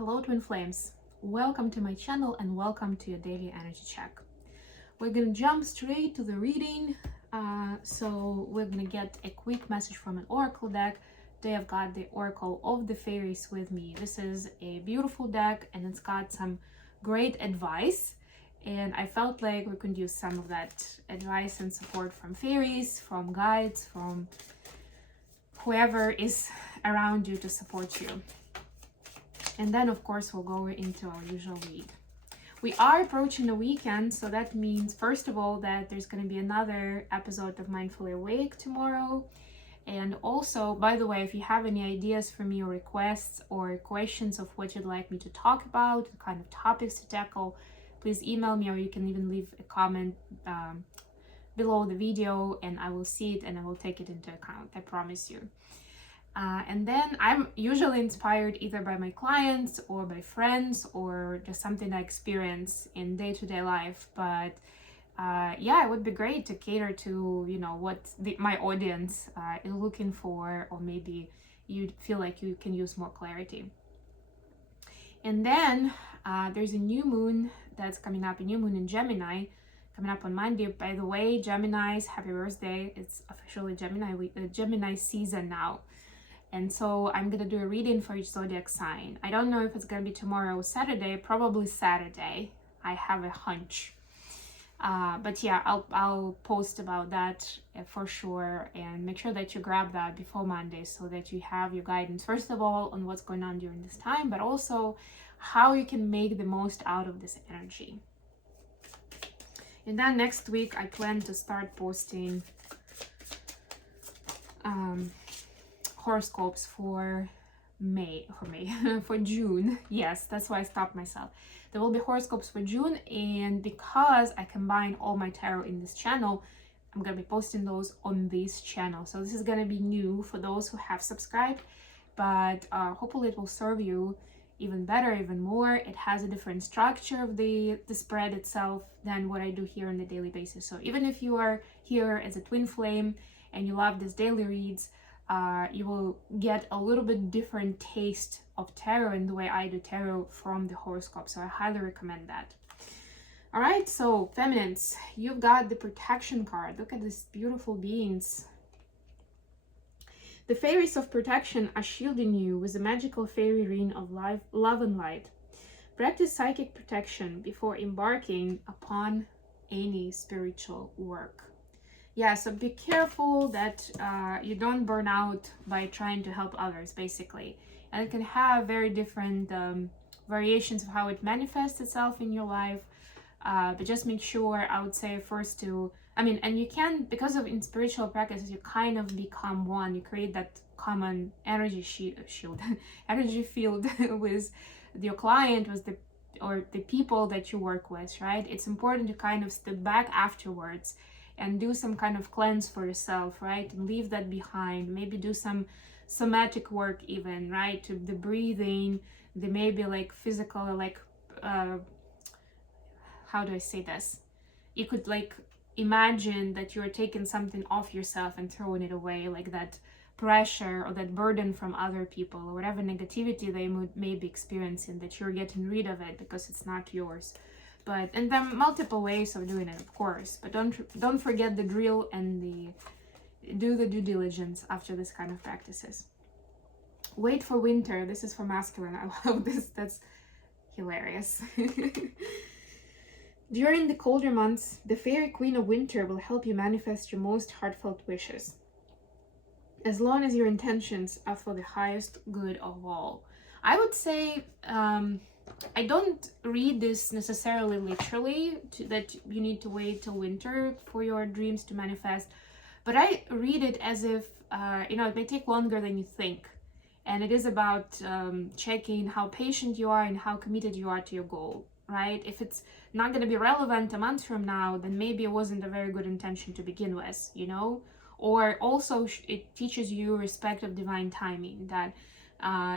Hello twin flames, welcome to my channel and welcome to your daily energy check. We're gonna jump straight to the reading. So we're gonna get a quick message from an oracle deck. Today I've got the Oracle of the Fairies with me. This is a beautiful deck and it's got some great advice, and I felt like we could use some of that advice and support from fairies, from guides, from whoever is around you to support you. And then of course we'll go into our usual read. We are approaching the weekend, so that means first of all that there's going to be another episode of Mindfully Awake tomorrow. And also, by the way, if you have any ideas for me or requests or questions of what you'd like me to talk about, the kind of topics to tackle, please email me, or you can even leave a comment below the video and I will see it and I will take it into account, I promise you. And then I'm usually inspired either by my clients or by friends or just something I experience in day-to-day life. But yeah, it would be great to cater to, you know, what my audience is looking for, or maybe you feel like you can use more clarity. And then there's a new moon that's coming up, a new moon in Gemini, coming up on Monday. By the way, Geminis, happy birthday. It's officially Gemini season now. And so I'm gonna do a reading for each zodiac sign. I don't know if it's gonna be tomorrow or Saturday, probably Saturday. I have a hunch. But yeah, I'll post about that for sure, and make sure that you grab that before Monday so that you have your guidance, first of all, on what's going on during this time, but also how you can make the most out of this energy. And then next week, I plan to start posting horoscopes for for June. Yes, that's why I stopped myself. There will be horoscopes for June, and because I combine all my tarot in this channel, I'm gonna be posting those on this channel. So this is gonna be new for those who have subscribed, but hopefully it will serve you even better, even more. It has a different structure of the spread itself than what I do here on a daily basis. So even if you are here as a twin flame and you love these daily reads, you will get a little bit different taste of tarot and the way I do tarot from the horoscope. So I highly recommend that. All right, so feminines, you've got the protection card. Look at these beautiful beings. The fairies of protection are shielding you with a magical fairy ring of love and light. Practice psychic protection before embarking upon any spiritual work. Yeah, so be careful that you don't burn out by trying to help others, basically. And it can have very different variations of how it manifests itself in your life. But just make sure, I would say, first to, and you can, because of in spiritual practices, you kind of become one. You create that common energy shield, energy field with your client, with the people that you work with, right? It's important to kind of step back afterwards and do some kind of cleanse for yourself, right? And leave that behind. Maybe do some somatic work even, right? To the breathing, the maybe like physical, like, how do I say this? You could like imagine that you're taking something off yourself and throwing it away, like that pressure or that burden from other people or whatever negativity they may be experiencing, that you're getting rid of it because it's not yours. But, and there are multiple ways of doing it, of course, but don't forget the drill and do the due diligence after this kind of practices. Wait for winter. This is for masculine. I love this. That's hilarious. During the colder months, the fairy queen of winter will help you manifest your most heartfelt wishes, as long as your intentions are for the highest good of all. I would say, I don't read this necessarily literally, that you need to wait till winter for your dreams to manifest, but I read it as if, it may take longer than you think. And it is about checking how patient you are and how committed you are to your goal, right? If it's not going to be relevant a month from now, then maybe it wasn't a very good intention to begin with, Or also it teaches you respect of divine timing, that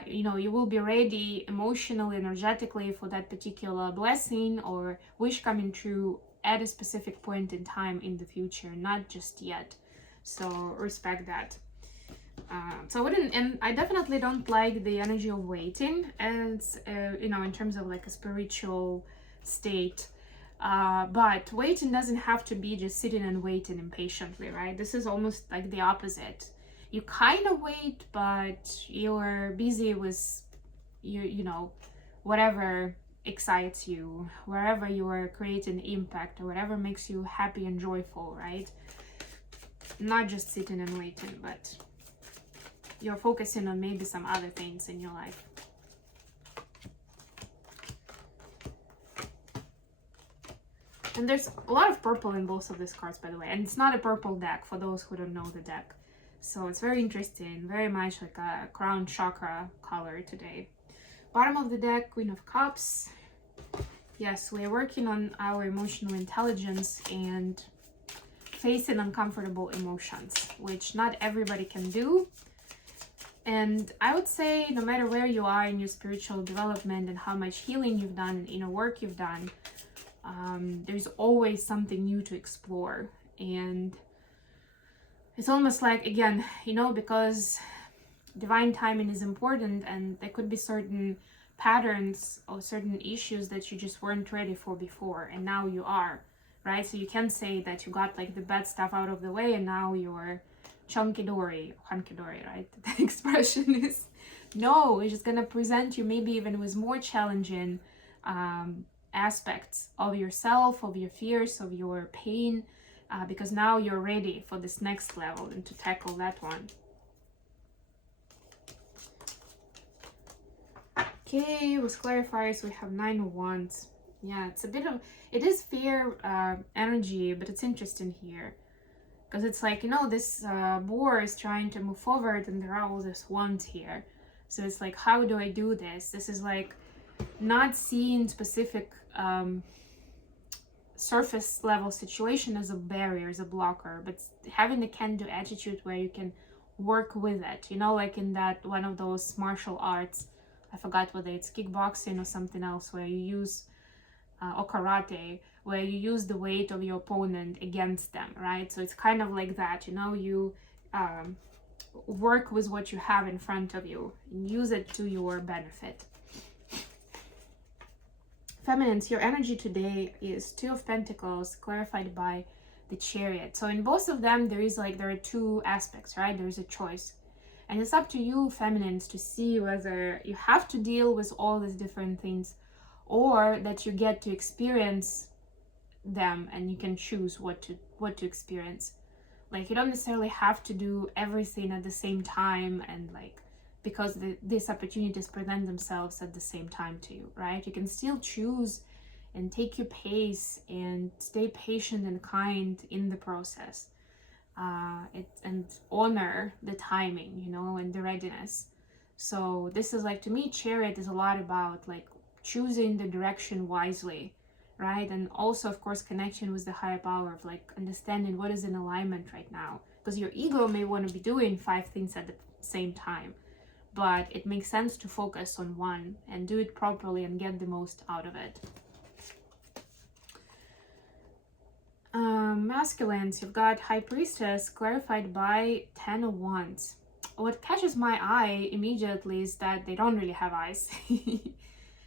you will be ready emotionally, energetically for that particular blessing or wish coming true at a specific point in time in the future, not just yet. So respect that. So I wouldn't, and I definitely don't like the energy of waiting as, you know, in terms of like a spiritual state. But waiting doesn't have to be just sitting and waiting impatiently, right? This is almost like the opposite. You kind of wait, but you're busy with you know, whatever excites you, wherever you are creating impact, or whatever makes you happy and joyful, right? Not just sitting and waiting, but you're focusing on maybe some other things in your life. And there's a lot of purple in both of these cards, by the way. And it's not a purple deck, for those who don't know the deck. So it's very interesting, very much like a crown chakra color today. Bottom of the deck, Queen of Cups. Yes, we're working on our emotional intelligence and facing uncomfortable emotions, which not everybody can do. And I would say no matter where you are in your spiritual development and how much healing you've done and inner work you've done, there's always something new to explore. And it's almost like, again, you know, because divine timing is important, and there could be certain patterns or certain issues that you just weren't ready for before, and now you are, right? So you can say that you got like the bad stuff out of the way and now you're hunky-dory, right? The expression is. No, it's just gonna present you maybe even with more challenging aspects of yourself, of your fears, of your pain, because now you're ready for this next level and to tackle that one. Okay, with clarifiers we have 9 of Wands. Yeah, it's a bit of, it is fear energy, but it's interesting here. Because it's like, you know, this boar is trying to move forward and there are all these wands here. So it's like, how do I do this? This is like not seeing specific surface level situation as a barrier, as a blocker, but having a can-do attitude where you can work with it. You know, like in that one of those martial arts, I forgot whether it's kickboxing or something else, where you use, or karate, where you use the weight of your opponent against them, right? So it's kind of like that, you know, you work with what you have in front of you and use it to your benefit. Feminines, your energy today is 2 of Pentacles clarified by the Chariot. So in both of them, there are 2 aspects, right? There is a choice. And it's up to you, feminines, to see whether you have to deal with all these different things or that you get to experience them and you can choose what to experience. Like, you don't necessarily have to do everything at the same time, and like, because these opportunities present themselves at the same time to you, right? You can still choose and take your pace and stay patient and kind in the process. And honor the timing, you know, and the readiness. So this is like, to me, Chariot is a lot about like choosing the direction wisely, right? And also, of course, connection with the higher power of like understanding what is in alignment right now, because your ego may want to be doing 5 things at the same time, but it makes sense to focus on one and do it properly and get the most out of it. Masculines, you've got High Priestess clarified by 10 of Wands. What catches my eye immediately is that they don't really have eyes.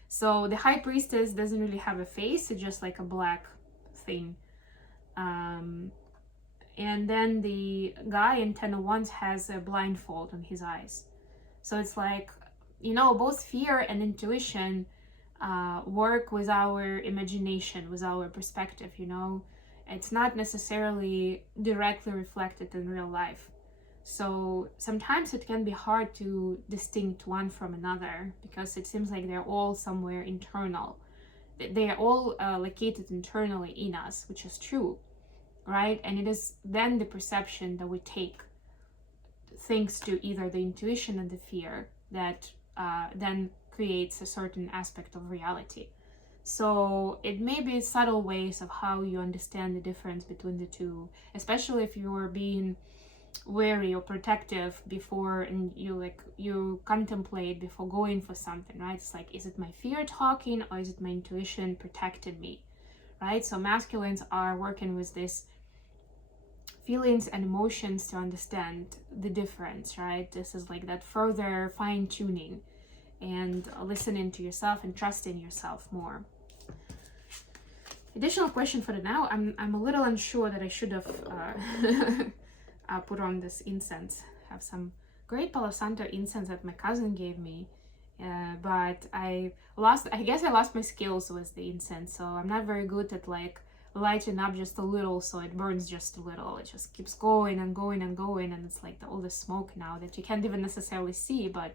So the High Priestess doesn't really have a face, it's just like a black thing. And then the guy in 10 of Wands has a blindfold on his eyes. So it's like, you know, both fear and intuition work with our imagination, with our perspective, you know. It's not necessarily directly reflected in real life. So sometimes it can be hard to distinguish one from another because it seems like they're all somewhere internal. They are all located internally in us, which is true, right? And it is then the perception that we take thanks to either the intuition and the fear that then creates a certain aspect of reality. So it may be subtle ways of how you understand the difference between the two, especially if you are being wary or protective before, and you contemplate before going for something, right? It's like, is it my fear talking or is it my intuition protecting me, right? So masculines are working with this feelings and emotions to understand the difference, right? This is like that further fine-tuning and listening to yourself and trusting yourself more. Additional question for the now. I'm a little unsure that I should have put on this incense. I have some great Palo Santo incense that my cousin gave me, but I guess I lost my skills with the incense, so I'm not very good at like lighting up just a little so it burns just a little. It just keeps going and going and going, and it's like all the smoke now that you can't even necessarily see, but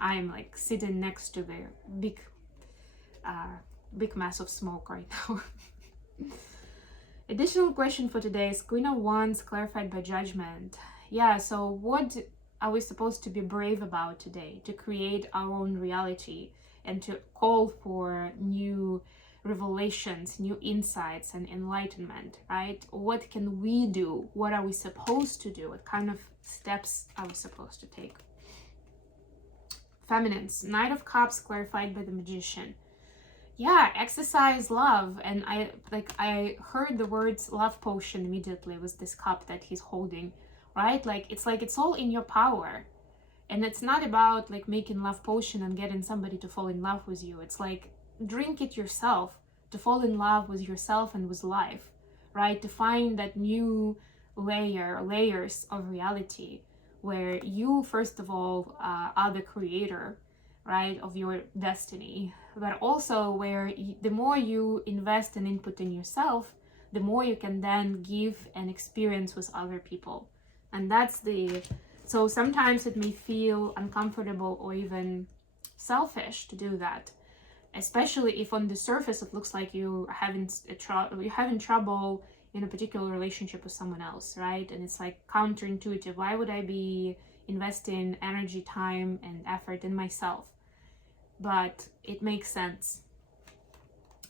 I'm like sitting next to the big mass of smoke right now. Additional question for today is Queen of Wands clarified by judgment. Yeah, so what are we supposed to be brave about today? To create our own reality and to call for new revelations, new insights and enlightenment, right? What can we do? What are we supposed to do? What kind of steps are we supposed to take? Feminines, Knight of Cups clarified by the Magician. Yeah, exercise love. And I heard the words love potion immediately with this cup that he's holding, right? Like it's all in your power. And it's not about like making love potion and getting somebody to fall in love with you. It's like drink it yourself, to fall in love with yourself and with life, right? To find that new layers of reality where you, first of all, are the creator, right, of your destiny, but also where the more you invest and input in yourself, the more you can then give and experience with other people. And so sometimes it may feel uncomfortable or even selfish to do that, especially if on the surface it looks like you're having trouble in a particular relationship with someone else, right? And it's like counterintuitive. Why would I be investing energy, time, and effort in myself? But it makes sense.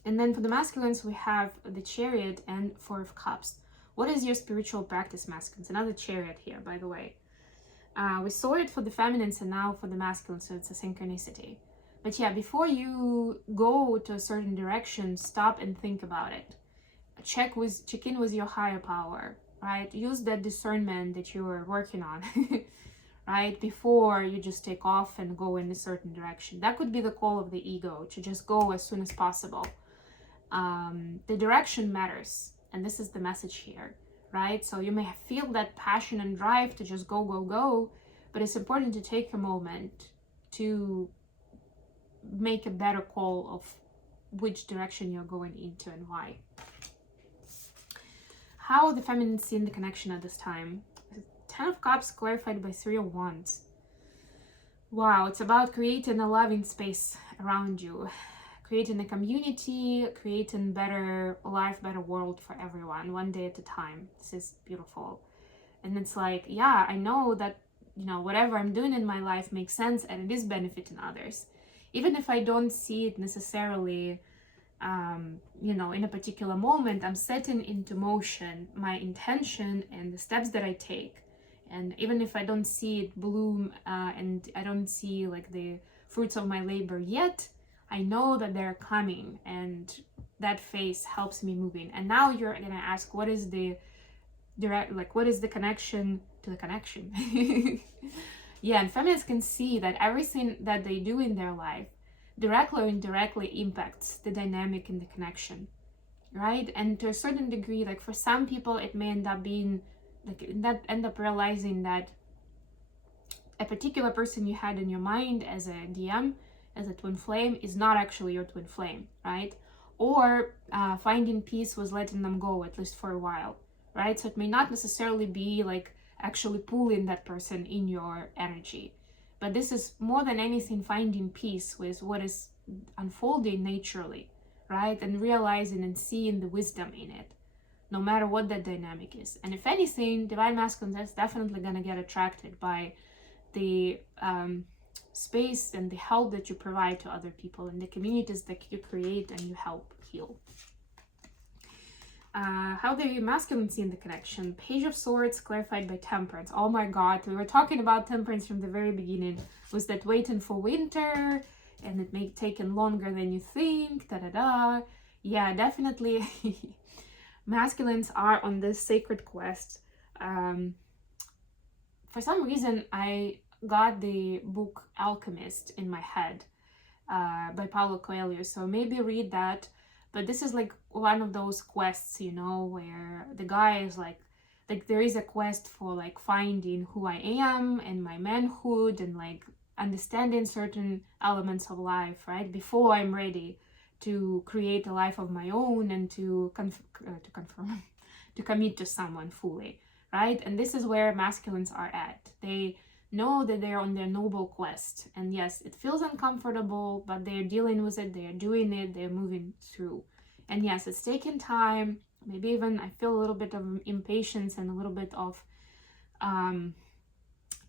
And then for the masculines, we have the Chariot and Four of Cups. What is your spiritual practice, masculines? Another Chariot here, by the way. We saw it for the feminines and now for the masculines, so it's a synchronicity. But yeah, before you go to a certain direction, stop and think about it. Check in with your higher power, right? Use that discernment that you are working on, right? Before you just take off and go in a certain direction. That could be the call of the ego, to just go as soon as possible. The direction matters, and this is the message here, right? So you may feel that passion and drive to just go, but it's important to take a moment to make a better call of which direction you're going into and why. How the feminine see the connection at this time? Ten of Cups clarified by Three of Wands. Wow, it's about creating a loving space around you, creating a community, creating better life, better world for everyone, one day at a time. This is beautiful. And it's like, yeah, I know that, whatever I'm doing in my life makes sense and it is benefiting others. Even if I don't see it necessarily, in a particular moment, I'm setting into motion my intention and the steps that I take. And even if I don't see it bloom and I don't see like the fruits of my labor yet, I know that they're coming, and that phase helps me moving. And now you're gonna ask, what is the connection to the connection? Yeah, and feminists can see that everything that they do in their life directly or indirectly impacts the dynamic in the connection, right? And to a certain degree, like for some people, it may end up being end up realizing that a particular person you had in your mind as a DM, as a twin flame, is not actually your twin flame, right? Or finding peace with letting them go, at least for a while, right? So it may not necessarily be like actually pulling that person in your energy, but this is more than anything finding peace with what is unfolding naturally, right? And realizing and seeing the wisdom in it, no matter what that dynamic is. And if anything, divine masculine is definitely going to get attracted by the space and the help that you provide to other people and the communities that you create and you help heal. How the masculine see in the connection? Page of Swords clarified by Temperance. Oh my god, we were talking about Temperance from the very beginning. Was that waiting for winter and it may taken longer than you think, Yeah, definitely. Masculines are on this sacred quest For some reason, I got the book Alchemist in my head, by Paulo Coelho. So maybe read that. But this is like one of those quests, you know, where the guy is like there is a quest for like finding who I am and my manhood and like understanding certain elements of life, right? Before I'm ready to create a life of my own and to confirm, to commit to someone fully, right? And this is where masculines are at. They know that they're on their noble quest. And yes, it feels uncomfortable, but they're dealing with it, they're doing it, they're moving through. And yes, it's taking time. Maybe even I feel a little bit of impatience and a little bit of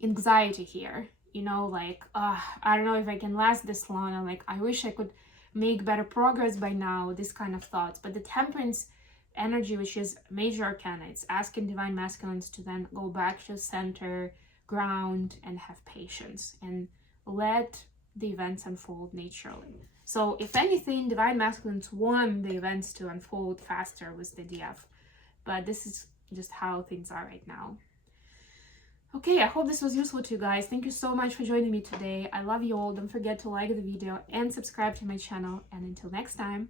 anxiety here. You know, like, I don't know if I can last this long. I'm like, I wish I could make better progress by now, this kind of thoughts. But the temperance energy, which is major arcana, it's asking divine masculines to then go back to center, ground, and have patience and let the events unfold naturally. So if anything, divine masculines want the events to unfold faster with the DF, but this is just how things are right now. Okay, I hope this was useful to you guys. Thank you so much for joining me today. I love you all. Don't forget to like the video and subscribe to my channel, and until next time.